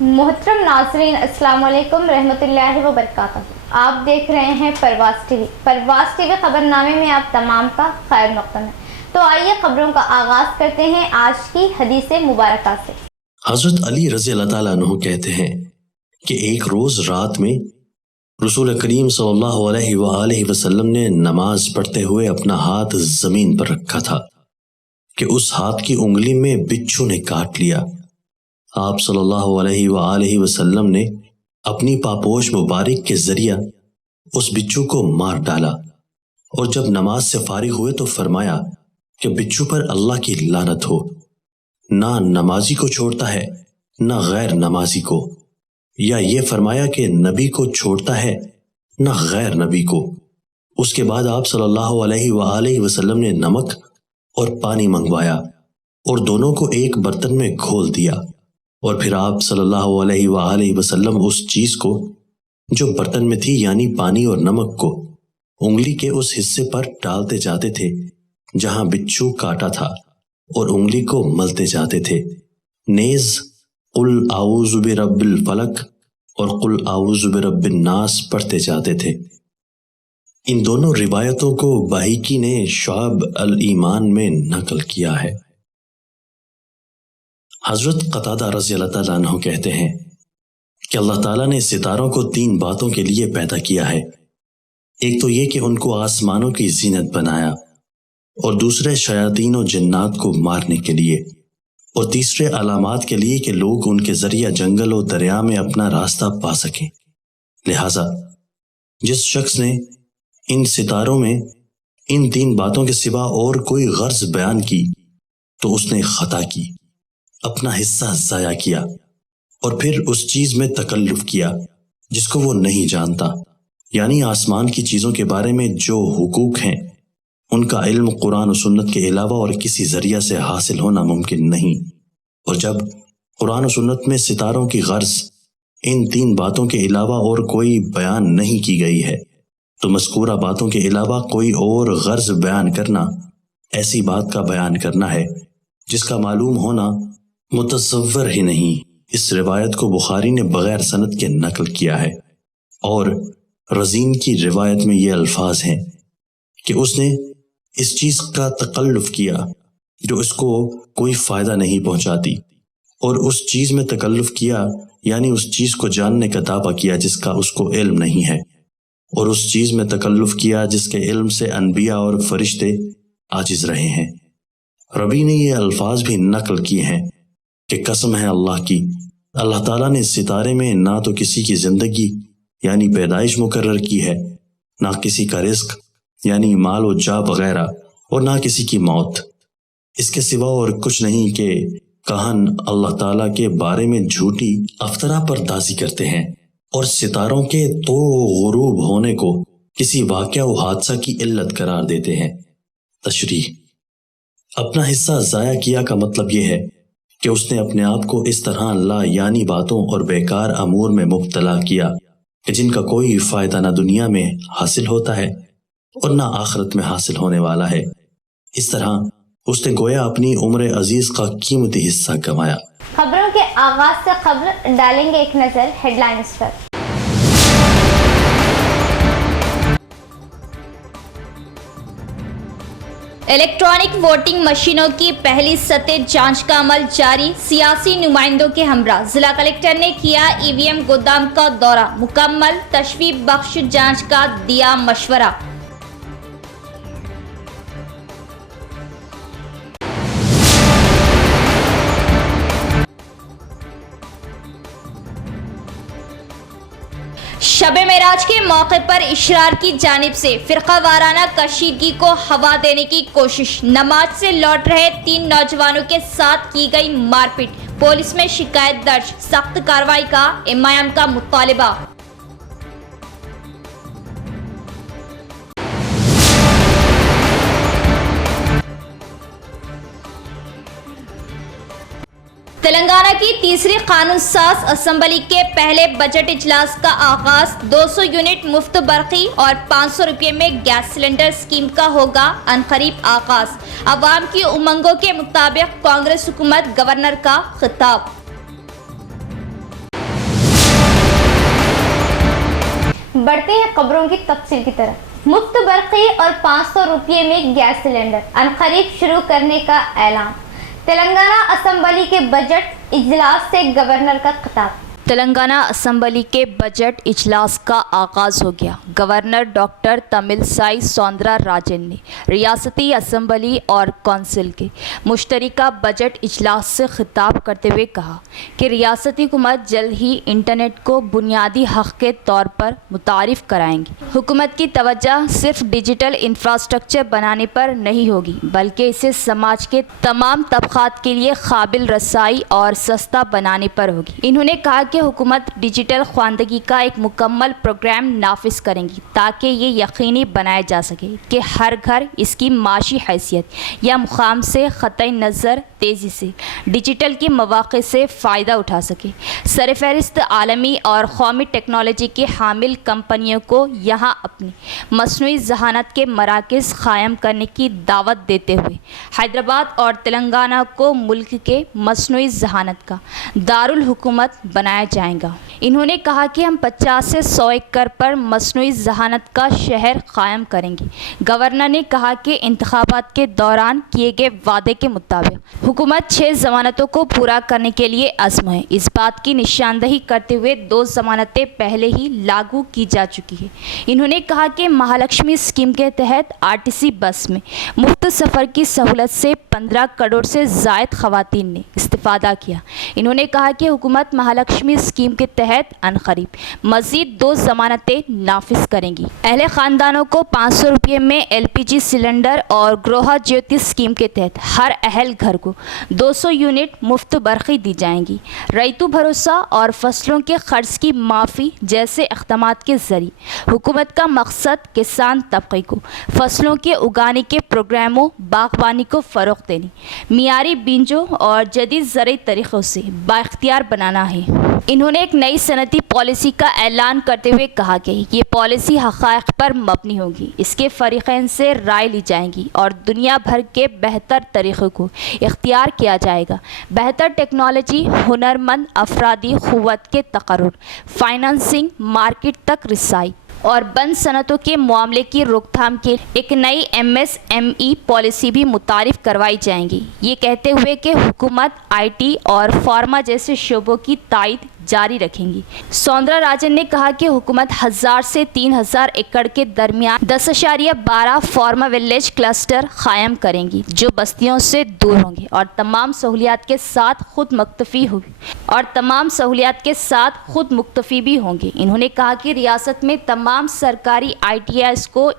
محترم ناظرین، السلام علیکم رحمتہ و برکاتہ۔ آپ دیکھ رہے ہیں پرواز ٹی وی۔ پرواز ٹی وی خبر نامے میں آپ تمام کا خیر مقدم ہے۔ تو آئیے خبروں کا آغاز کرتے ہیں آج کی حدیث مبارکہ سے۔ حضرت علی رضی اللہ تعالیٰ عنہ کہتے ہیں کہ ایک روز رات میں رسول کریم صلی اللہ علیہ وآلہ وسلم نے نماز پڑھتے ہوئے اپنا ہاتھ زمین پر رکھا تھا کہ اس ہاتھ کی انگلی میں بچھو نے کاٹ لیا۔ آپ صلی اللہ علیہ وآلہ وسلم نے اپنی پاپوش مبارک کے ذریعہ اس بچھو کو مار ڈالا، اور جب نماز سے فارغ ہوئے تو فرمایا کہ بچھو پر اللہ کی لعنت ہو، نہ نمازی کو چھوڑتا ہے نہ غیر نمازی کو، یا یہ فرمایا کہ نبی کو چھوڑتا ہے نہ غیر نبی کو۔ اس کے بعد آپ صلی اللہ علیہ وآلہ وسلم نے نمک اور پانی منگوایا اور دونوں کو ایک برتن میں گھول دیا، اور پھر آپ صلی اللہ علیہ وآلہ وسلم اس چیز کو جو برتن میں تھی یعنی پانی اور نمک کو انگلی کے اس حصے پر ڈالتے جاتے تھے جہاں بچھو کاٹا تھا، اور انگلی کو ملتے جاتے تھے۔ نیز قل اعوذ برب الفلق اور قل اعوذ برب الناس پڑھتے جاتے تھے۔ ان دونوں روایتوں کو بہقی نے شعب الایمان میں نقل کیا ہے۔ حضرت قتادہ رضی اللہ تعالیٰ عنہ کہتے ہیں کہ اللہ تعالیٰ نے ستاروں کو 3 باتوں کے لیے پیدا کیا ہے۔ ایک تو یہ کہ ان کو آسمانوں کی زینت بنایا، اور دوسرے شیاطین و جنات کو مارنے کے لیے، اور تیسرے علامات کے لیے کہ لوگ ان کے ذریعہ جنگل و دریا میں اپنا راستہ پا سکیں۔ لہٰذا جس شخص نے ان ستاروں میں ان 3 باتوں کے سوا اور کوئی غرض بیان کی تو اس نے خطا کی، اپنا حصہ ضائع کیا، اور پھر اس چیز میں تکلف کیا جس کو وہ نہیں جانتا، یعنی آسمان کی چیزوں کے بارے میں جو حقوق ہیں ان کا علم قرآن و سنت کے علاوہ اور کسی ذریعہ سے حاصل ہونا ممکن نہیں۔ اور جب قرآن و سنت میں ستاروں کی غرض ان 3 باتوں کے علاوہ اور کوئی بیان نہیں کی گئی ہے تو مذکورہ باتوں کے علاوہ کوئی اور غرض بیان کرنا ایسی بات کا بیان کرنا ہے جس کا معلوم ہونا متصور ہی نہیں۔ اس روایت کو بخاری نے بغیر سند کے نقل کیا ہے، اور رزین کی روایت میں یہ الفاظ ہیں کہ اس نے اس چیز کا تکلف کیا جو اس کو کوئی فائدہ نہیں پہنچاتی، اور اس چیز میں تکلف کیا یعنی اس چیز کو جاننے کا دعویٰ کیا جس کا اس کو علم نہیں ہے، اور اس چیز میں تکلف کیا جس کے علم سے انبیاء اور فرشتے عاجز رہے ہیں۔ ربی نے یہ الفاظ بھی نقل کیے ہیں کہ قسم ہے اللہ کی، اللہ تعالیٰ نے ستارے میں نہ تو کسی کی زندگی یعنی پیدائش مقرر کی ہے، نہ کسی کا رزق یعنی مال و جا وغیرہ، اور نہ کسی کی موت۔ اس کے سوا اور کچھ نہیں کہ کہن اللہ تعالیٰ کے بارے میں جھوٹی افطرا پردازی کرتے ہیں، اور ستاروں کے تو غروب ہونے کو کسی واقعہ و حادثہ کی علت قرار دیتے ہیں۔ تشریح: اپنا حصہ ضائع کیا کا مطلب یہ ہے کہ اس نے اپنے آپ کو اس طرح لا یعنی باتوں اور بیکار امور میں مبتلا کیا کہ جن کا کوئی فائدہ نہ دنیا میں حاصل ہوتا ہے اور نہ آخرت میں حاصل ہونے والا ہے۔ اس طرح اس نے گویا اپنی عمر عزیز کا قیمتی حصہ گنوایا۔ خبروں کے آغاز سے قبل ڈالیں گے ایک نظر ہیڈ لائنز پر۔ الیکٹرانک ووٹنگ مشینوں کی پہلی سطح جانچ کا عمل جاری، سیاسی نمائندوں کے ہمراہ ضلع کلکٹر نے کیا ای وی ایم گودام کا دورہ، مکمل تشریف بخش جانچ کا دیا مشورہ۔ شب معراج کے موقع پر اشرار کی جانب سے فرقہ وارانہ کشیدگی کو ہوا دینے کی کوشش، نماز سے لوٹ رہے 3 نوجوانوں کے ساتھ کی گئی مار پیٹ، پولیس میں شکایت درج، سخت کارروائی کا امام کا مطالبہ۔ تلنگانہ کی تیسری قانون ساز اسمبلی کے پہلے بجٹ اجلاس کا آغاز، 200 یونٹ مفت برقی اور 500 روپے میں گیس سلنڈر اسکیم کا ہوگا عنقریب آغاز۔ عوام کی امنگوں کے مطابق کانگریس حکومت، گورنر کا خطاب۔ بڑھتے ہیں خبروں کی تفصیل کی طرف۔ مفت برقی اور 500 روپے میں گیس سلنڈر عنقریب شروع کرنے کا اعلان۔ تلنگانہ اسمبلی کے بجٹ اجلاس سے گورنر کا خطاب۔ تلنگانہ اسمبلی کے بجٹ اجلاس کا آغاز ہو گیا۔ گورنر ڈاکٹر تملسائی سوندرا راجن نے ریاستی اسمبلی اور کونسل کے مشترکہ بجٹ اجلاس سے خطاب کرتے ہوئے کہا کہ ریاستی حکومت جلد ہی انٹرنیٹ کو بنیادی حق کے طور پر متعارف کرائیں گی۔ حکومت کی توجہ صرف ڈیجیٹل انفراسٹرکچر بنانے پر نہیں ہوگی بلکہ اسے سماج کے تمام طبقات کے لیے قابل رسائی اور سستا بنانے پر ہوگی۔ انہوں نے کہا کہ حکومت ڈیجیٹل خواندگی کا ایک مکمل پروگرام نافذ کریں گی تاکہ یہ یقینی بنایا جا سکے کہ ہر گھر اس کی معاشی حیثیت یا مقام سے قطع نظر تیزی سے ڈیجیٹل کے مواقع سے فائدہ اٹھا سکے۔ سرفہرست عالمی اور قومی ٹیکنالوجی کے حامل کمپنیوں کو یہاں اپنی مصنوعی ذہانت کے مراکز قائم کرنے کی دعوت دیتے ہوئے حیدرآباد اور تلنگانہ کو ملک کے مصنوعی ذہانت کا دارالحکومت بنایا جائے گا۔ انہوں نے کہا کہ ہم 50 سے 100 ایکڑ پر مصنوعی ذہانت کا شہر قائم کریں گے۔ گورنر نے کہا کہ انتخابات کے دوران کیے گئے وعدے کے مطابق حکومت 6 ضمانتوں کو پورا کرنے کے لیے عزم ہے۔ اس بات کی نشاندہی کرتے ہوئے 2 ضمانتیں پہلے ہی لاگو کی جا چکی ہیں۔ انہوں نے کہا کہ مہالکشمی اسکیم کے تحت RTC بس میں مفت سفر کی سہولت سے 15 کروڑ سے زائد خواتین نے استفادہ کیا۔ انہوں نے کہا کہ حکومت مہالکشمی اسکیم کے تحت عنقریب مزید 2 ضمانتیں نافذ کریں گی۔ اہل خاندانوں کو 500 روپے میں LPG سلنڈر اور گروہ جیوتی اسکیم کے تحت ہر اہل گھر کو 200 یونٹ مفت برقی دی جائیں گی۔ ریتو بھروسہ اور فصلوں کے قرض کی معافی جیسے اقدامات کے ذریعے حکومت کا مقصد کسان طبقے کو فصلوں کے اگانے کے پروگراموں، باغبانی کو فروغ دینے، معیاری بیجوں اور جدید زرعی طریقوں سے بااختیار بنانا ہے۔ انہوں نے ایک نئی صنعتی پالیسی کا اعلان کرتے ہوئے کہا کہ یہ پالیسی حقائق پر مبنی ہوگی، اس کے فریقین سے رائے لی جائے گی اور دنیا بھر کے بہتر طریقوں کو اختیار کیا جائے گا۔ بہتر ٹیکنالوجی، ہنرمند افرادی قوت کے تقرر، فائنانسنگ، مارکیٹ تک رسائی اور بند صنعتوں کے معاملے کی روک تھام کے ایک نئی MSME پالیسی بھی متعارف کروائی جائیں گی۔ یہ کہتے ہوئے کہ حکومت IT اور فارما جیسے شعبوں کی تائید جاری رکھیں گی۔ سوندرا راجن نے کہا کہ حکومت 1000 سے 3000 ایکڑ کے درمیان 10.12 فارما ولیج کلسٹر قائم کریں گی جو بستیوں سے دور ہوں گے اور تمام سہولیات کے ساتھ خود مکتفی بھی ہوں گے۔ انہوں نے کہا کہ ریاست میں تمام سرکاری ITIs کو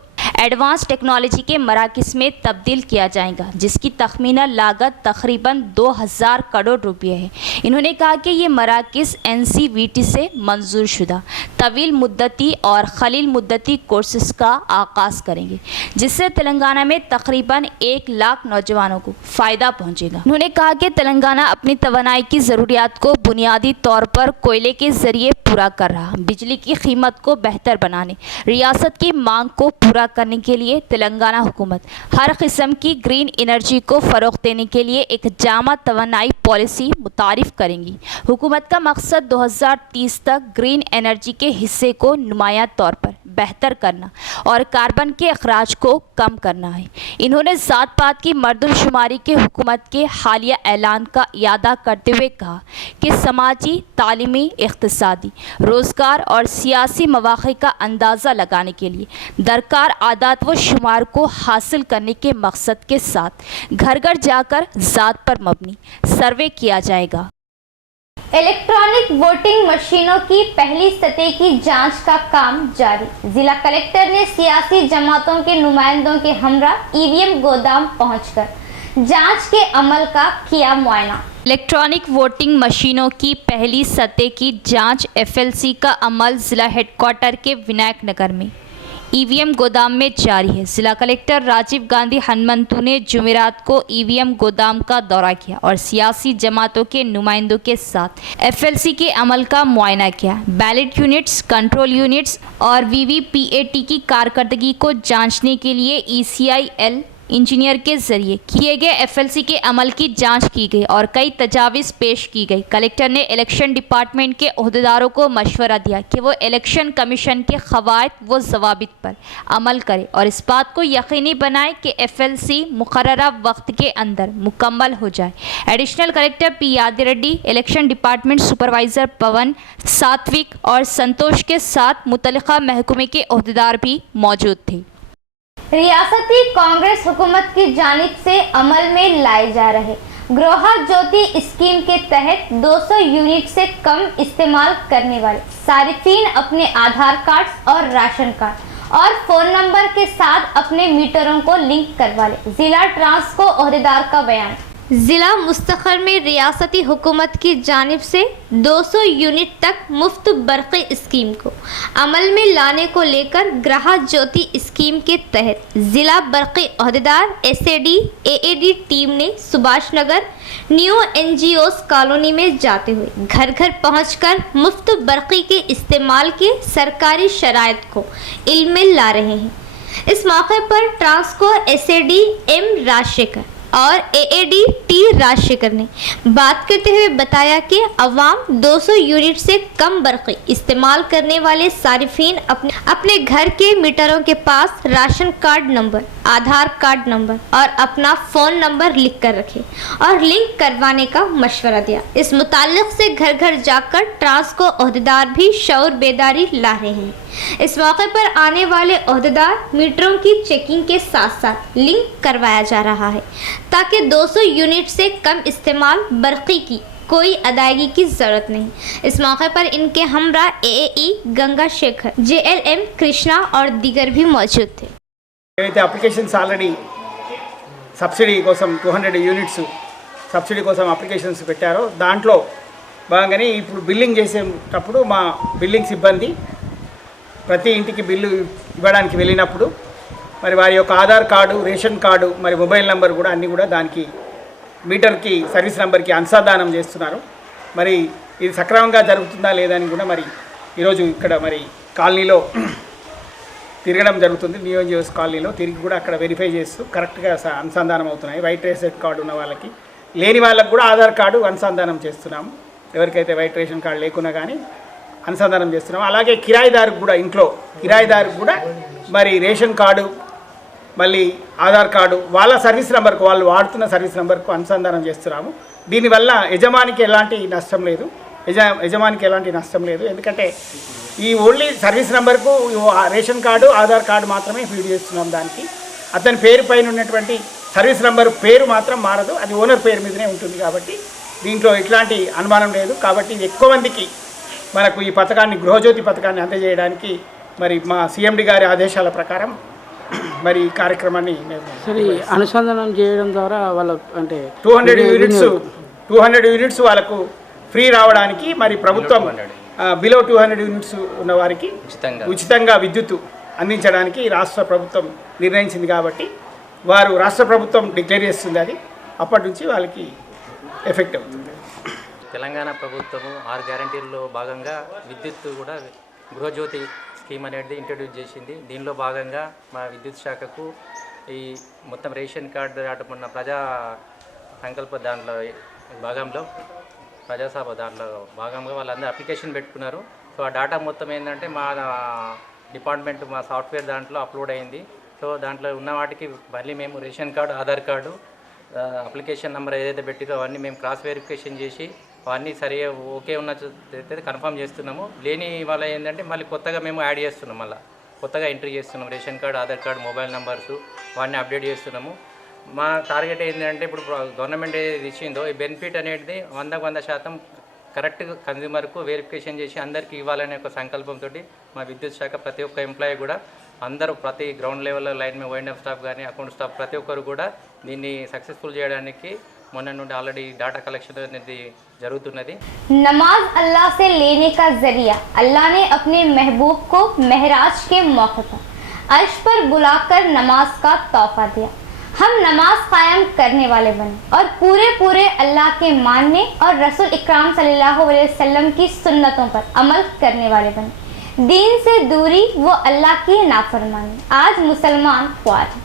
ایڈوانس ٹیکنالوجی کے مراکز میں تبدیل کیا جائے گا جس کی تخمینہ لاگت تقریباً 2000 کروڑ روپے ہے۔ انہوں نے کہا کہ یہ مراکز NCVT سے منظور شدہ طویل مدتی اور قلیل مدتی کورسز کا آغاز کریں گے جس سے تلنگانہ میں تقریباً 1 لاکھ نوجوانوں کو فائدہ پہنچے گا۔ انہوں نے کہا کہ تلنگانہ اپنی توانائی کی ضروریات کو بنیادی طور پر کوئلے کے ذریعے پورا کر رہا، بجلی کی قیمت کو بہتر بنانے، ریاست کی مانگ کو پورا کرنے کے لیے تلنگانہ حکومت ہر قسم کی گرین انرجی کو فروغ دینے کے لیے ایک جامع توانائی پالیسی متعارف کریں گی۔ حکومت کا مقصد 2030 تک گرین انرجی کے حصے کو نمایاں طور پر بہتر کرنا اور کاربن کے اخراج کو کم کرنا ہے۔ انہوں نے ذات پات کی مردم شماری کے حکومت کے حالیہ اعلان کا اعادہ کرتے ہوئے کہا کہ سماجی، تعلیمی، اقتصادی، روزگار اور سیاسی مواقع کا اندازہ لگانے کے لیے درکار اعداد و شمار کو حاصل کرنے کے مقصد کے ساتھ گھر گھر جا کر ذات پر مبنی سروے کیا جائے گا۔ الیکٹرانک ووٹنگ مشینوں کی پہلی سطح کی جانچ کا کام جاری۔ ضلع کلکٹر نے سیاسی جماعتوں کے نمائندوں کے ہمراہ EVM گودام پہنچ کر جانچ کے عمل کا کیا معائنہ۔ الیکٹرانک ووٹنگ مشینوں کی پہلی سطح کی جانچ FLC کا عمل ضلع ہیڈ کوارٹر کے ونائک نگر میں EVM گودام میں جاری ہے۔ ضلع کلکٹر راجیو گاندھی ہنمنتو نے جمعرات کو EVM گودام کا دورہ کیا اور سیاسی جماعتوں کے نمائندوں کے ساتھ FLC کے عمل کا معائنہ کیا۔ بیلٹ یونٹس، کنٹرول یونٹس اور VVPAT کی کارکردگی کو جانچنے کے لیے ECIL इंजीनियर के जरिए किए गए एफएलसी के अमल की जांच की गई और कई तजावीज़ पेश की गई। कलेक्टर ने इलेक्शन डिपार्टमेंट के ओहदेदारों को मशवरा दिया कि वो इलेक्शन कमीशन के क़वाइद व ज़वाबित पर अमल करें और इस बात को यकीनी बनाए कि एफएलसी मुकर्ररा वक्त के अंदर मुकम्मल हो जाए। Additional collector P Yadav Reddy, election department supervisor Pavan Satvik और संतोष के साथ मुतल्लिका महकमे के ओहदेदार भी मौजूद थे। रियासती कांग्रेस हुकूमत की जानिब से अमल में लाए जा रहे गृह ज्योति स्कीम के तहत 200 यूनिट से कम इस्तेमाल करने वाले सारिफीन अपने आधार कार्ड और राशन कार्ड और फोन नंबर के साथ अपने मीटरों को लिंक करवा ले। जिला ट्रांसको ओहदेदार का बयान। जिला मुस्तखर में रियासती हुकूमत की जानिब से 200 यूनिट तक मुफ्त बरक़ी स्कीम को अमल में लाने को लेकर गृह ज्योति स्कीम के तहत ज़िला बरक़ी ओहदेदार एसएडी एएडी टीम ने Subhash Nagar new NGOs colony में जाते हुए घर घर पहुंचकर मुफ्त बरक़ी के इस्तेमाल के सरकारी शराइत को इल्म में ला रहे हैं। इस मौके पर ट्रांसको एसएडी एम राजशेखर और एएडी टी राजशेखर ने बात करते हुए बताया कि अवाम 200 यूनिट से कम बरक़ी इस्तेमाल करने वाले सारिफीन अपने घर के मीटरों के पास राशन कार्ड नंबर, आधार कार्ड नंबर और अपना फ़ोन नंबर लिख कर रखे और लिंक करवाने का मशवरा दिया। इस मुताल्लिक़ से घर घर जाकर ट्रांसको ओहदेदार भी शऊर बेदारी ला रहे हैं। इस मौके पर आने वाले ओहदेदार मीटरों की चेकिंग के साथ साथ लिंक करवाया जा रहा है ताकि 200 यूनिट से कम इस्तेमाल बरक़ी की कोई अदायगी की ज़रूरत नहीं। इस मौके पर इनके हमरा एएई गंगा शेखर, जेएलएम कृष्णा और दीगर भी मौजूद थे। ఏవైతే అప్లికేషన్స్ ఆల్రెడీ సబ్సిడీ కోసం 200 యూనిట్స్ సబ్సిడీ కోసం అప్లికేషన్స్ పెట్టారో దాంట్లో భాగంగానే ఇప్పుడు బిల్లింగ్ చేసేటప్పుడు మా బిల్లింగ్ సిబ్బంది ప్రతి ఇంటికి బిల్లు ఇవ్వడానికి వెళ్ళినప్పుడు మరి వారి యొక్క ఆధార్ కార్డు, రేషన్ కార్డు, మరి మొబైల్ నెంబర్ కూడా అన్నీ కూడా దానికి మీటర్కి సర్వీస్ నెంబర్కి అనుసంధానం చేస్తున్నారు. మరి ఇది సక్రమంగా జరుగుతుందా లేదా అని కూడా మరి ఈరోజు ఇక్కడ మరి కాలనీలో తిరగడం జరుగుతుంది. నియోజకవర్గ కాలనీలో తిరిగి కూడా అక్కడ వెరిఫై చేస్తూ కరెక్ట్గా అనుసంధానం అవుతున్నాయి. వైట్ రేషన్ కార్డు ఉన్న వాళ్ళకి, లేని వాళ్ళకి కూడా ఆధార్ కార్డు అనుసంధానం చేస్తున్నాము. ఎవరికైతే వైట్ రేషన్ కార్డు లేకున్నా కానీ అనుసంధానం చేస్తున్నాము. అలాగే కిరాయిదారుకు కూడా, ఇంట్లో కిరాయిదారుకు కూడా మరి రేషన్ కార్డు, మళ్ళీ ఆధార్ కార్డు, వాళ్ళ సర్వీస్ నెంబర్కు, వాళ్ళు వాడుతున్న సర్వీస్ నెంబర్కు అనుసంధానం చేస్తున్నాము. దీనివల్ల యజమానికి ఎలాంటి నష్టం లేదు. యజమానికి ఎలాంటి నష్టం లేదు. ఎందుకంటే ఈ ఓన్లీ సర్వీస్ నెంబర్కు రేషన్ కార్డు, ఆధార్ కార్డు మాత్రమే ఫీడ్ చేస్తున్నాం. దానికి అతని పేరు పైన ఉన్నటువంటి సర్వీస్ నెంబర్ పేరు మాత్రం మారదు, అది ఓనర్ పేరు మీదనే ఉంటుంది. కాబట్టి దీంట్లో ఎట్లాంటి అనుమానం లేదు. కాబట్టి ఎక్కువ మందికి మనకు ఈ పథకాన్ని, గృహజ్యోతి పథకాన్ని అందజేయడానికి మరి మా సిఎండి గారి ఆదేశాల ప్రకారం మరి ఈ కార్యక్రమాన్ని అనుసంధానం చేయడం ద్వారా వాళ్ళ అంటే 200 యూనిట్స్ వాళ్ళకు ఫ్రీ రావడానికి మరి ప్రభుత్వం బిలో 200 యూనిట్స్ ఉన్న వారికి ఉచితంగా విద్యుత్ అందించడానికి రాష్ట్ర ప్రభుత్వం నిర్ణయించింది. కాబట్టి వారు రాష్ట్ర ప్రభుత్వం డిక్లేర్ చేస్తుంది, అది అప్పటి నుంచి వాళ్ళకి ఎఫెక్ట్ అవుతుంది. తెలంగాణ ప్రభుత్వము 6 గ్యారంటీల్లో భాగంగా విద్యుత్ కూడా గృహజ్యోతి స్కీమ్ అనేది ఇంట్రడ్యూస్ చేసింది. దీనిలో భాగంగా మా విద్యుత్ శాఖకు ఈ మొత్తం రేషన్ కార్డు మొన్న ప్రజా సంకల్ప దాంట్లో భాగంలో, ప్రజాసభ దాంట్లో భాగంగా వాళ్ళందరూ అప్లికేషన్ పెట్టుకున్నారు. సో ఆ డేటా మొత్తం ఏంటంటే మా డిపార్ట్మెంట్, మా సాఫ్ట్వేర్ దాంట్లో అప్లోడ్ అయింది. సో దాంట్లో ఉన్న వాటికి మళ్ళీ మేము ration card, Aadhaar card, application number ఏదైతే పెట్టిరో అవన్నీ మేము క్రాస్ వెరిఫికేషన్ చేసి అవన్నీ సరిగా ఓకే ఉన్న కన్ఫర్మ్ చేస్తున్నాము. లేని వాళ్ళ ఏంటంటే మళ్ళీ కొత్తగా మేము యాడ్ చేస్తున్నాం, మళ్ళీ కొత్తగా ఎంట్రీ చేస్తున్నాం. Ration card, Aadhaar card, mobile numbers అవన్నీ అప్డేట్ చేస్తున్నాము. మా టార్గెట్ ఏంటంటే ఇప్పుడు గవర్నమెంట్ ఏది ఇచ్చిందో ఈ బెనిఫిట్ అనేది 100% కరెక్ట్ కన్జ్యూమర్కు వెరిఫికేషన్ చేసి అందరికీ ఇవ్వాలనే ఒక సంకల్పంతో మా విద్యుత్ శాఖ ప్రతి ఒక్క ఎంప్లాయీ కూడా అందరూ ప్రతి గ్రౌండ్ లెవెల్లో లైన్ మీద వైండ్ అప్ స్టాఫ్ కానీ అకౌంట్ స్టాఫ్ ప్రతి ఒక్కరు కూడా దీన్ని సక్సెస్ఫుల్ చేయడానికి మొన్న నుండి ఆల్రెడీ डाटा कलेक्शन అనేది జరుగుతున్నది. नमाज अल्लाह से लेने का जरिया अल्लाह ने अपने महबूब को महराज के मौके पर अर्श पर बुलाकर नमाज का तोहफा दिया। हम नमाज कायम करने वाले बने और पूरे अल्लाह के मानने और रसूल इकराम सल्लल्लाहु अलैहि वसल्लम की सुन्नतों पर अमल करने वाले बने। दीन से दूरी वो अल्लाह की नाफरमानी आज मुसलमान ख्वार है।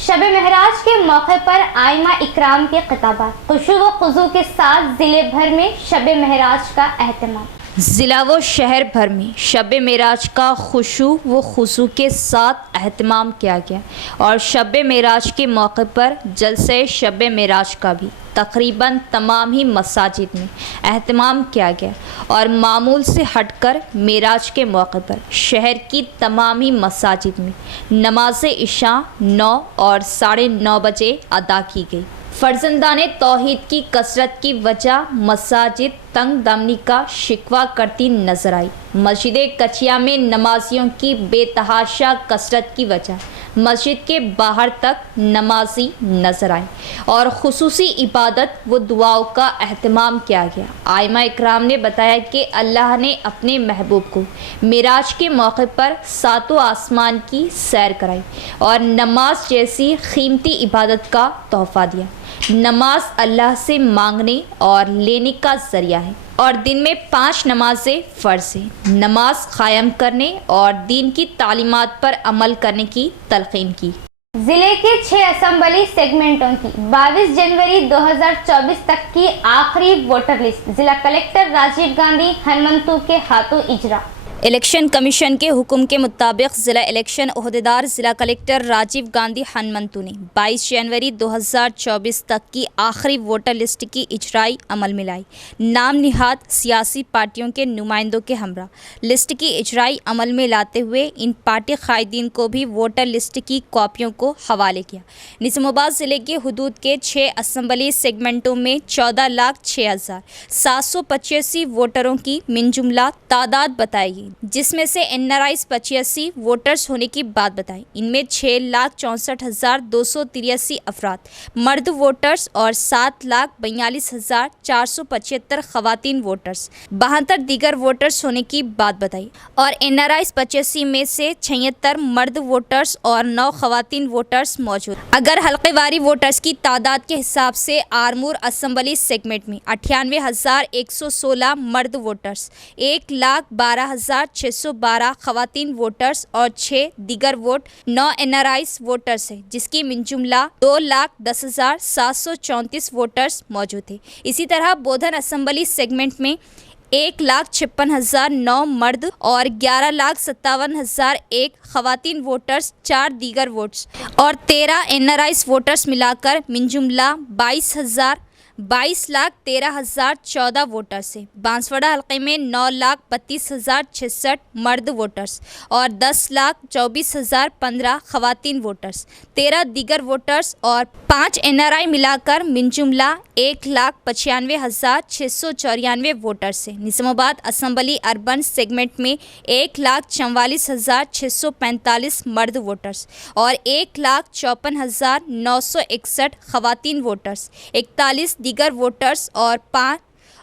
शब महराज के मौके पर आइमा इकराम के खिताबात, खुशू व खुजू के साथ जिले भर में शब महराज का एहतमाम। ज़िला व शहर भर में शब मेराज का खुशू व खुशू के साथ अहतमाम किया गया और शब मेराज के मौके पर जलसे शब मेराज का भी तकरीबन तमाम ही मसाजिद में अहतमाम किया गया और मामूल से हटकर मेराज के मौके पर शहर की तमाम ही मसाजिद में नमाज इशा 9 और 9:30 बजे अदा की गई। फर्जंदाने तौहीद की कसरत की वजह मसाजिद तंग दमनी का शिकवा करती नजर आई। मस्जिद कचिया में नमाजियों की बेतहाशा कसरत की वजह मस्जिद के बाहर तक नमाजी नजर आए और खुसूसी इबादत व दुआओं का अहतमाम किया गया। आइमा इकराम ने बताया कि अल्लाह ने अपने महबूब को मिराज के मौके पर सातों आसमान की सैर कराई और नमाज जैसी कीमती इबादत का तोहफा दिया। नमाज अल्लाह से मांगने और लेने का जरिया है और दिन में 5 नमाजें फ़र्ज है। नमाज कायम करने और दीन की तालीमात पर अमल करने की तलकीन की। जिले के 6 असेंबली सेगमेंटों की 22 जनवरी 2024 तक की आखिरी वोटर लिस्ट जिला कलेक्टर राजीव गांधी हनुमंतु के हाथों इजरा। इलेक्शन कमीशन के हुक्म के मुताबिक ज़िला इलेक्शन ओहदेदार ज़िला कलेक्टर राजीव गांधी हनुमंतु ने 22 जनवरी 2024 तक की आखिरी वोटर लिस्ट की इजराई अमल में लाई। नाम निहाद सियासी पार्टियों के नुमाइंदों के हमरा लिस्ट की इजराई अमल में लाते हुए इन पार्टी कायदीन को भी वोटर लिस्ट की कॉपियों को हवाले किया। निज़ामाबाद ज़िले के हुदूद के 6 असेंबली सेगमेंटों में 14,06,785 वोटरों की मिनजुमला तादाद बताई गई, जिसमें से NRIs 85 वोटर्स होने की बात बताई। इनमें 6,64,283 अफराद मर्द वोटर्स और 7,42,475 खवातीन वोटर्स, 72 दीगर वोटर्स होने की बात बताई और NRIs 85 में से 76 मर्द वोटर्स और 9 खवातीन वोटर्स मौजूद। अगर हल्केवारी वोटर्स की तादाद के हिसाब से आरमूर असेंबली सेगमेंट में 98,116 मर्द वोटर्स, 1,12,612 खवातीन वोटर्स और 6 दीगर वोट 9 NRIs वोटर्स है, जिसकी मिनजुमला 2,10,734 वोटर्स मौजूद थे। इसी तरह बोधन असेंबली सेगमेंट में 1,56,009 मर्द और 11,57,001 खवातीन वोटर्स, 4 दीगर वोट्स और 13 NRIs वोटर्स मिलाकर मिनजुमला 22,13,014 वोटर्स है। बांसवाड़ा हल्के में 9,32,066 मर्द वोटर्स और 10,24,015 खवातीन वोटर्स, 13 दीगर वोटर्स और 5 NRI मिलाकर मिनजुमला 1,95,694 वोटर्स है। निज़ामाबाद असेंबली अर्बन सेगमेंट में 1,44,645 मर्द वोटर्स और 1,54,961 खवातीन वोटर्स, 41 दीगर वोटर्स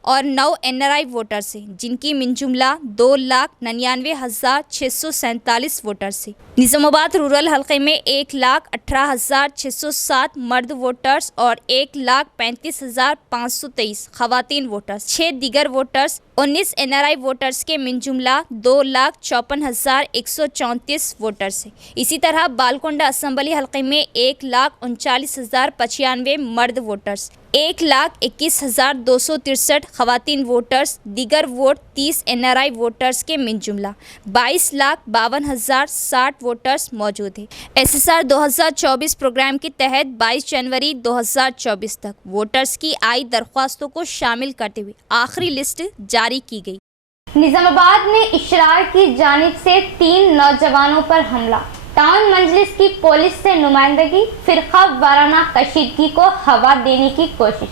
और 9 NRI वोटर्स हैं, जिनकी मिनजुमला 2,99,647 वोटर्स है। निज़ामाबाद रूरल हल्के में 1,18,607 मर्द वोटर्स और 1,35,523 खवातीन वोटर्स, 6 दीगर वोटर्स, 19 NRI वोटर्स के मिनजुमला 2,54,134 वोटर्स है। इसी तरह बालकोंडा असेंबली हल्के में 1,39,095 मर्द वोटर्स, 1,21,263 खवातीन वोटर्स, दीगर वोट 30 NRI वोटर्स के मिनजुमला 22,52,060 वोटर्स मौजूद है। SSR 2024 प्रोग्राम के तहत 22 जनवरी 2024 तक वोटर्स की आई दरख्वास्तों को शामिल करते हुए आखिरी लिस्ट जारी की गई। निजामाबाद में इशरार की जानिब से 3 नौजवानों पर हमला, टाउन मजलिस की पुलिस से नुमाइंदगी, फिरका वाराना कशीदगी को हवा देने की कोशिश,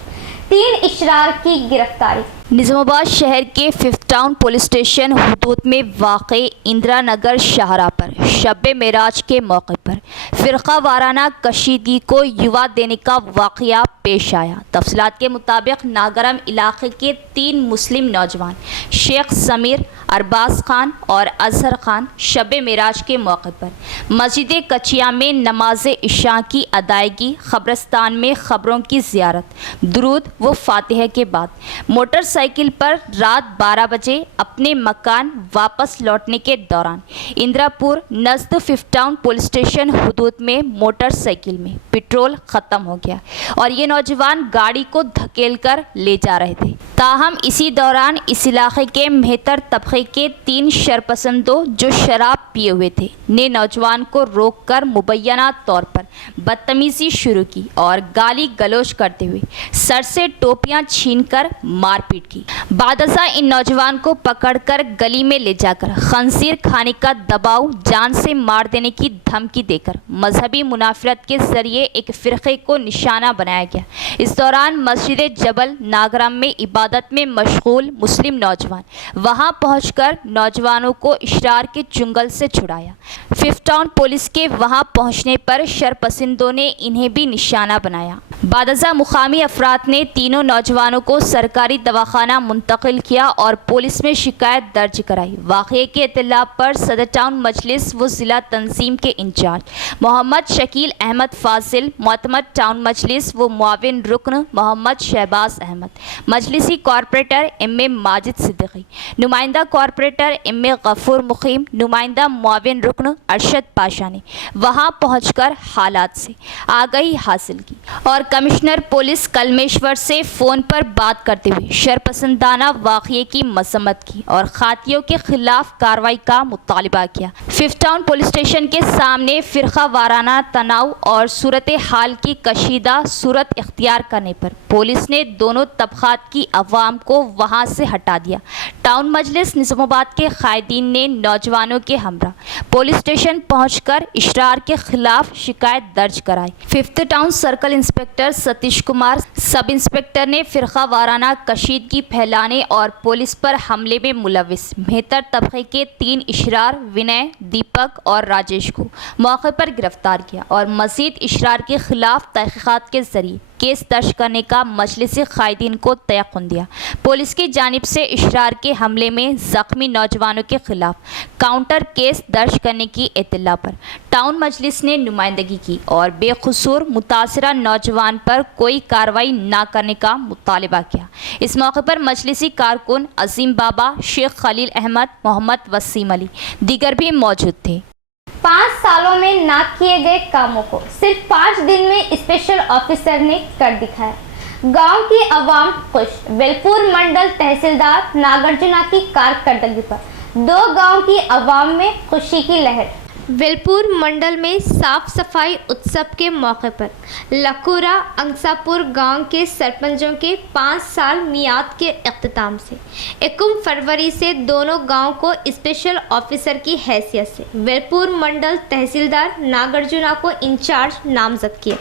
3 इशरार की गिरफ्तारी। निज़ामाबाद शहर के 5th टाउन पुलिस स्टेशन हुदूद में वाक़े इंदिरा नगर शाहरा पर शब मेराज के मौके पर फ़िरका वाराना कशीदगी को युवा देने का वाक़या पेश आया। तफसीलात के मुताबिक नागरम इलाके के 3 मुस्लिम नौजवान शेख समीर, अरबाज खान और अजहर खान शब मेराज के मौके पर मस्जिद कचिया में नमाज इशा की अदायगी, कब्रिस्तान में ख़बरों की ज़ियारत, दुरूद व फातिहा के बाद मोटरसाइकिल पर रात 12 बजे अपने मकान वापस लौटने के दौरान इंदिरापुर नज़द फिफ्थ टाउन पुलिस स्टेशन हुदूद में मोटरसाइकिल में पेट्रोल ख़त्म हो गया और ये नौजवान गाड़ी को धकेल कर ले जा रहे थे। ताहम इसी दौरान इस इलाके के मेहतर तबके के 3 शरपसंदों जो शराब पिए हुए थे ने नौजवान को रोककर मुबैना तौर पर बदतमीज़ी शुरू की और गाली गलौज करते हुए सर से टोपियां छीनकर मारपीट की। बादशाह इन नौजवान को पकड़कर गली में ले जाकर खंजीर खाने का दबाव, जान से मार देने की धमकी देकर मजहबी मुनाफरत के जरिए एक फ़िरक़े को निशाना बनाया गया। इस दौरान मस्जिद जबल नागराम में इबादत में मशगूल मुस्लिम नौजवान वहां पहुंचकर नौजवानों को इशरार के चुंगल से छुड़ाया। फिफ्थ टाउन पुलिस के वहां पहुंचने पर शरपसंदों ने इन्हें भी निशाना बनाया। बादशाह मुकामी अफराद ने तीनों नौजवानों को सरकारी दवाखाना मुंतकिल किया और पुलिस में शिकायत दर्ज कराई। वाक़े के इत्तला पर सदर टाउन मजलिस व ज़िला तंजीम के इंचार्ज मोहम्मद शकील अहमद फाजिल, मोतमद टाउन मजलिस व मुआविन रुकन मोहम्मद शहबाज अहमद, मजलिसी कॉरपोरेटर एम.ए. माजिद सिद्दीकी, नुमाइंदा कॉरपोरेटर एम.ए. गफूर मुकीम, नुमाइंदा मुआविन रुकन अरशद पाशा ने वहां पहुंचकर हालात से आगाही हासिल की और कमिश्नर पुलिस कलमेश्वर से फ़ोन पर बात करते हुए शरपसंदाना वाक़ये की मजम्मत की और खातियों के खिलाफ कार्रवाई का मुतालबा किया। फिफ्थ टाउन पुलिस स्टेशन के सामने फ़िरका वाराना तनाव और सूरत हाल की कशीदा सूरत इख्तियार करने पर पुलिस ने दोनों तबक़ात की अवाम को वहां से हटा दिया। टाउन मजलिस निज़ामाबाद के कायदीन ने नौजवानों के हमरा पुलिस स्टेशन पहुंचकर इशरार के खिलाफ शिकायत दर्ज कराई। Fifth town circle inspector Satish Kumar, sub inspector ने फ़िरका वाराना कशीदगी फैलाने और पुलिस पर हमले में मुलविस मेहतर तबके के 3 इशरार विनय, दीपक और राजेश को मौके पर गिरफ्तार किया और मज़ीद इशरार के खिलाफ तहक़ीक़ात के ज़रिए केस दर्ज करने का मजलिसी कायदीन को तयक़ुन दिया। पुलिस की जानिब से इशरार के हमले में ज़ख्मी नौजवानों के खिलाफ काउंटर केस दर्ज करने की इत्तला पर टाउन मजलिस ने नुमाइंदगी की और बेकसूर मुतासरा नौजवान पर कोई कार्रवाई न करने का मुतालबा किया। इस मौके पर मजलिसी कारकुन अजीम बाबा, शेख खलील अहमद, मोहम्मद वसीम अली दीगर भी मौजूद थे। 5 सालों में ना किए गए कामों को सिर्फ 5 दिन में स्पेशल ऑफिसर ने कर दिखाया। गांव की आवाम खुश। वेलपुर मंडल तहसीलदार नागार्जुना की कारकर्दगी पर 2 गांव की आवाम में खुशी की लहर। वेलपुर मंडल में साफ सफाई उत्सव के मौके पर लकुरा अंसापुर गांव के सरपंचों के 5 साल मियाद के इख्तिताम से 21 फरवरी से दोनों गांव को स्पेशल ऑफिसर की हैसियत से वेलपुर मंडल तहसीलदार नागार्जुना को इंचार्ज नामजद किया।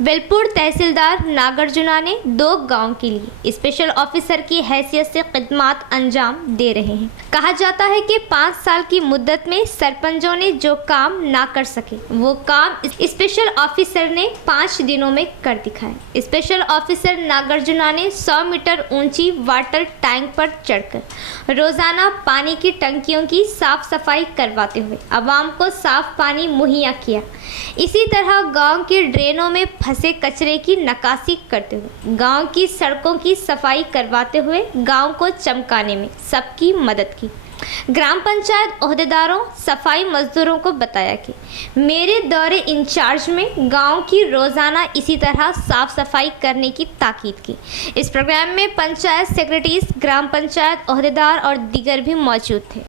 वेलपुर तहसीलदार नागार्जुना ने 2 गांव के लिए स्पेशल ऑफिसर की हैसियत से खिदमात अंजाम दे रहे हैं। कहा जाता है कि 5 साल की मुद्दत में सरपंचों ने जो काम ना कर सके वो काम स्पेशल ऑफिसर ने 5 दिनों में कर दिखाया। स्पेशल ऑफिसर नागार्जुना ने 100 मीटर ऊंची वाटर टैंक पर चढ़कर रोजाना पानी की टंकियों की साफ सफाई करवाते हुए आवाम को साफ पानी मुहैया किया। इसी तरह गांव की ड्रेनों में फंसे कचरे की नकासी करते हुए गांव की सड़कों की सफाई करवाते हुए गांव को चमकाने में सबकी मदद की। ग्राम पंचायत ओहदेदारों, सफाई मजदूरों को बताया कि मेरे दौरे इंचार्ज में गांव की रोजाना इसी तरह साफ सफाई करने की ताकीद की। इस प्रोग्राम में पंचायत सेक्रेटरीज, ग्राम पंचायत ओहदेदार और दीगर भी मौजूद थे।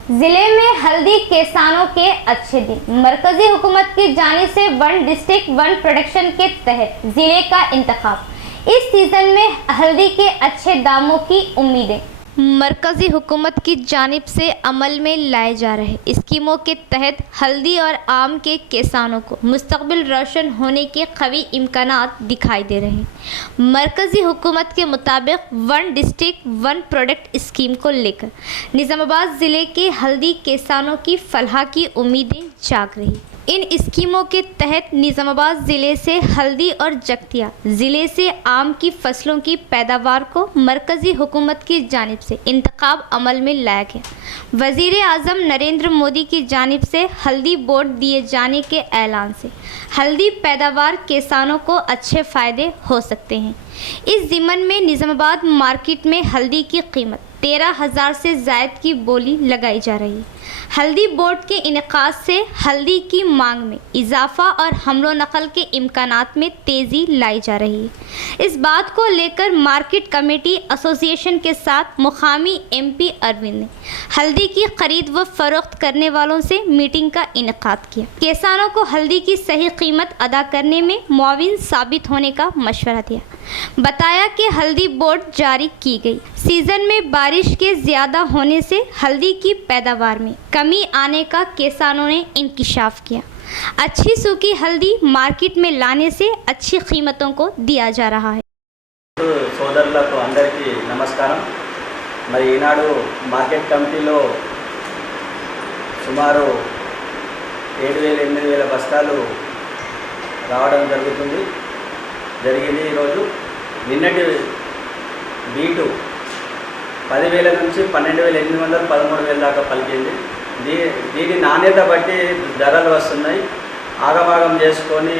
जिले में हल्दी किसानों के अच्छे दिन। मरकजी हुकूमत की जानिब से 1 डिस्ट्रिक्ट 1 प्रोडक्शन के तहत जिले का इंतखाब। इस सीजन में हल्दी के अच्छे दामों की उम्मीदें मरकजी हुकूमत की जानिब से अमल में लाए जा रहे स्कीमों के तहत हल्दी और आम के किसानों को मुस्तकबिल रोशन होने के कवी इम्कानात दिखाई दे रहे हैं। मरकजी हुकूमत के मुताबिक 1 डिस्ट्रिक्ट 1 प्रोडक्ट स्कीम को लेकर निज़ामाबाद ज़िले के हल्दी किसानों की फलाह की उम्मीदें जाग रही। इन स्कीमों के तहत निज़ामाबाद ज़िले से हल्दी और जगतिया ज़िले से आम की फसलों की पैदावार को मरकज़ी हुकूमत की जानिब से इंतखाब अमल में लाया गया। वज़ीर आज़म नरेंद्र मोदी की जानिब से हल्दी बोर्ड दिए जाने के ऐलान से हल्दी पैदावार किसानों को अच्छे फ़ायदे हो सकते हैं। इस ज़िमन में निज़ामाबाद मार्केट में हल्दी की कीमत 13,000 से ज़ायद की बोली लगाई जा रही है। हल्दी बोर्ड के इनेकाद से हल्दी की मांग में इजाफा और हमलो नकल के इम्कानात में तेज़ी लाई जा रही है। इस बात को लेकर मार्केट कमेटी एसोसिएशन के साथ मुकामी MP अरविंद ने हल्दी की खरीद व फरोख्त करने वालों से मीटिंग का इनेकाद किया। किसानों को हल्दी की सही कीमत अदा करने में मुआविन साबित होने का मशवरा दिया। बताया कि हल्दी बोर्ड जारी की गई सीज़न में बारिश के ज़्यादा होने से हल्दी की पैदावार में कमी आने का किसानों ने इंकिशाफ किया। अच्छी सूखी हल्दी मार्केट में लाने से अच्छी कीमतों को दिया जा रहा है। సోదరులకు అందరికీ నమస్కారం। మరి ఈనాడు మార్కెట్ కమిటీలో సుమారు 7,000-8,000 బస్తాలు రావడం జరిగింది ఈరోజు। నిన్నటి బీటు 10,000 నుంచి 12,800 13,000 దాకా పలికింది। దీని నాణ్యత బట్టి ధరలు వస్తున్నాయి। ఆగమాగం చేసుకొని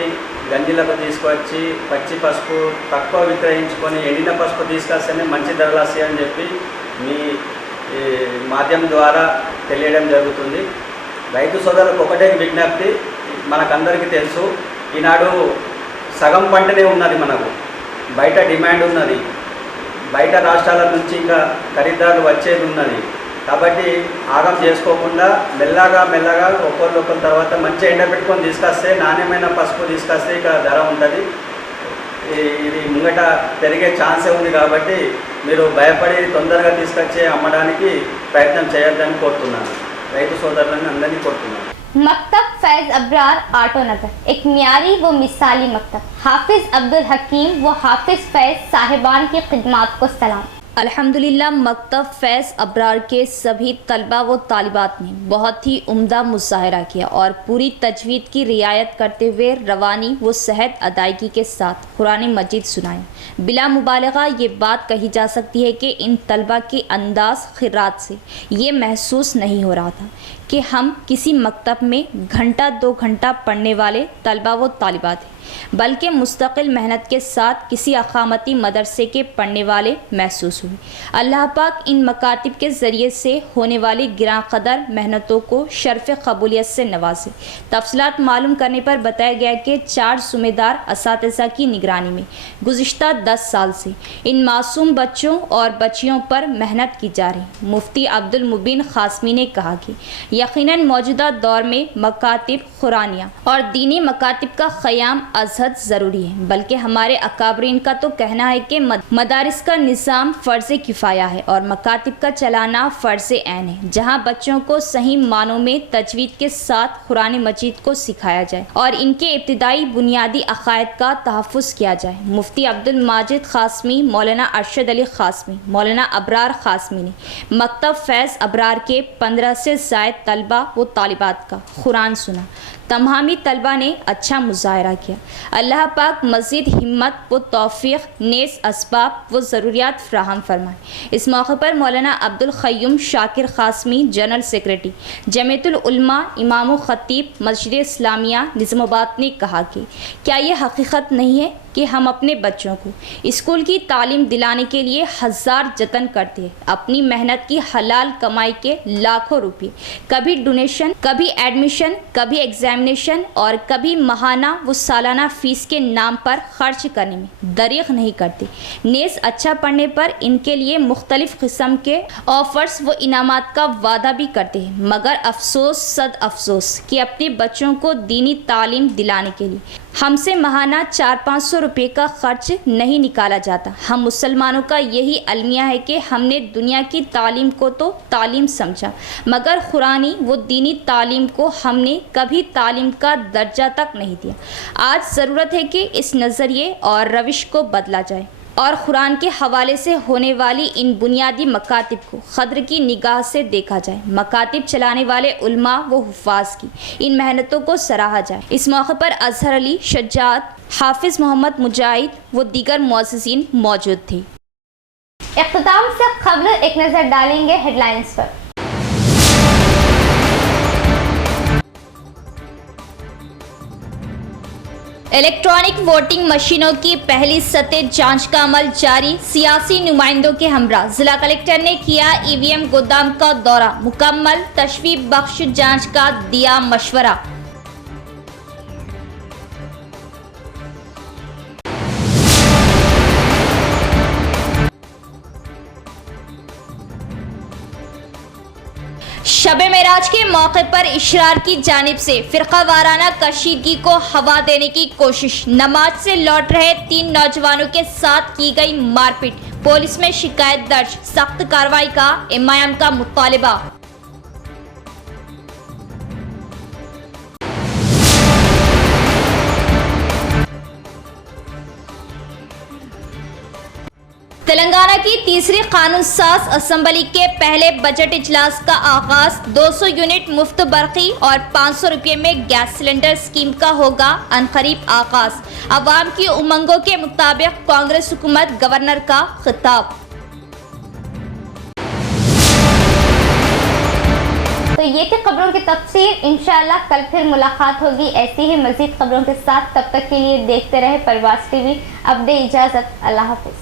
గంజిలకు తీసుకొచ్చి పచ్చి పసుపు తక్కువ విక్రయించుకొని ఎండిన పసుపు తీసుకొస్తేనే మంచి ధరలు వస్తాయని చెప్పి మీ మాధ్యమం ద్వారా తెలియడం జరుగుతుంది। రైతు సోదరులకు ఒకటే విజ్ఞప్తి, మనకందరికీ తెలుసు ఈనాడు సగం పంటనే ఉన్నది, మనకు బయట డిమాండ్ ఉన్నది, బయట రాష్ట్రాల నుంచి ఇంకా ఖరీదారులు వచ్చేది ఉన్నది। కాబట్టి ఆగం చేసుకోకుండా మెల్లగా ఒక్కొక్కరి తర్వాత మంచి ఎండబెట్టుకొని తీసుకొస్తే నాణ్యమైన పసుపు తీసుకొస్తే ఇక ధర ఉంటుంది। ఇది ముంగట పెరిగే ఛాన్సే ఉంది కాబట్టి మీరు భయపడి తొందరగా తీసుకొచ్చి అమ్మడానికి ప్రయత్నం చేయొద్దని కోరుతున్నాను। రైతు సోదరులను అందరినీ కోరుతున్నాను। मकतब फैज़ अब्रार आटो नगर एक मियारी व मिसाली मकतब। हाफिज़ अब्दुल हकीम व हाफिज़ फैज़ साहिबान की खिदमात को सलाम। अल्हम्दुलिल्लाह मकतब फैज़ अब्रार के सभी तलबा व तालिबात ने बहुत ही उम्दा मुजाहरा किया और पूरी तजवीद की रियायत करते हुए रवानी व सेहत अदायगी के साथ कुरान मजीद सुनाया। बिला मुबालगा ये बात कही जा सकती है कि इन तलबा के अंदाज खिरात से ये महसूस नहीं हो रहा था कि हम किसी मकतब में घंटा 2 घंटा पढ़ने वाले तलबा व तालिबात हैं, बल्कि मुस्तकिल मेहनत के साथ किसी अकामती मदरसे के पढ़ने वाले महसूस हुए। अल्लाह पाक इन मकातिब के ज़रिए से होने वाली गिरां कदर मेहनतों को शर्फ़ कबूलियत से नवाजे। तफसीलात मालूम करने पर बताया गया कि 4 ज़िम्मेदार असातिज़ा की निगरानी में गुज़िश्ता 10 साल से इन मासूम बच्चों और बच्चियों पर मेहनत की जा रही। मुफ्ती अब्दुल मुबीन ख़ासमी ने कहा कि यकीनन मौजूदा दौर में मकातिब कुरानिया और दीनी मकातिब का क़याम अज़हद ज़रूरी है, बल्कि हमारे अकाबरीन का तो कहना है कि मदारिस का निज़ाम फ़र्ज़ किफ़ाया है और मकातिब का चलाना फ़र्ज़ ऐन है, जहाँ बच्चों को सही मानों में तजवीद के साथ कुरान मजीद को सिखाया जाए और इनके इब्तिदाई बुनियादी अक़ायद का तहफ़्फ़ुज़ किया जाए। मुफ्ती अब्दुल माजिद ख़ासमी, मौलाना अरशद अली ख़ासमी, मौलाना अबरार ख़ासमी ने मकतब फैज़ अब्रार के 15 से ज़ायद तलबा व तालिबात का कुरान सुना। तमामी तलबा ने अच्छा मुजाहरा किया। अल्लाह पाक मज़ीद हिम्मत व तौफ़ीक़, नेस असबाब व ज़रूरियात फ़राहम फरमाए। इस मौके पर मौलाना अब्दुल क़य्यूम शाकिर ख़ासमी, जनरल सेक्रेटरी जमीयतुल उलमा, इमाम व ख़तीब मस्जिद इस्लामिया निज़ामाबाद ने कहा कि क्या ये हकीकत नहीं है कि हम अपने बच्चों को स्कूल की तालीम दिलाने के लिए 1000 जतन करते हैं, अपनी मेहनत की हलाल कमाई के लाखों रुपये कभी डोनेशन, कभी एडमिशन, कभी एग्जामिनेशन और कभी माहाना व सालाना फ़ीस के नाम पर खर्च करने में दरीग़ नहीं करते। नेस अच्छा पढ़ने पर इनके लिए मुख्तलिफ़ किस्म के ऑफ़र्स व इनामात का वादा भी करते हैं, मगर अफसोस सद अफसोस कि अपने बच्चों को दीनी तालीम दिलाने के लिए हमसे माहाना 400-500 रुपये का खर्च नहीं निकाला जाता। हम मुसलमानों का यही अलमिया है कि हमने दुनिया की तालीम को तो तालीम समझा, मगर कुरानी व दीनी तालीम को हमने कभी तालीम का दर्जा तक नहीं दिया। आज ज़रूरत है कि इस नज़रिए और रविश को बदला जाए। और कुरान के हवाले से होने वाली इन बुनियादी मकातिब को खद्र की निगाह से देखा जाए। मकातिब चलाने वाले उलमा व हुफ़ाज की इन मेहनतों को सराहा जाए। इस मौके पर अजहर अली शज्जाद, हाफिज मोहम्मद मुजाहिद व दीगर मुअज़्ज़िज़ीन मौजूद थे। इख्तिताम से क़ब्ल एक नज़र डालेंगे हेडलाइंस पर। इलेक्ट्रॉनिक वोटिंग मशीनों की पहली सतह जांच का अमल जारी। सियासी नुमाइंदों के हमरा जिला कलेक्टर ने किया ईवीएम गोदाम का दौरा, मुकम्मल तशरीफ बख्श जांच का दिया मशवरा। शब-ए मेराज के मौके पर इशरार की जानिब से फिरका वाराना कशीदगी को हवा देने की कोशिश। नमाज से लौट रहे 3 नौजवानों के साथ की गई मारपीट। पुलिस में शिकायत दर्ज, सख्त कार्रवाई का एमआईएम का मुतालिबा। तेलंगाना की तीसरी कानून साज असेंबली के पहले बजट इजलास का आगाज। 200 यूनिट मुफ्त बरकी और 500 रुपये में गैस सिलेंडर स्कीम का होगा अनकरीब आगाज। अवाम की उमंगों के मुताबिक कांग्रेस हुकूमत गवर्नर का खिताब। तो ये थी खबरों की तफसीर। इंशाअल्लाह कल फिर मुलाकात होगी ऐसी ही मजीद खबरों के साथ। तब तक के लिए देखते रहे प्रवास टीवी। अब दे इजाजत, अल्लाह हाफिज।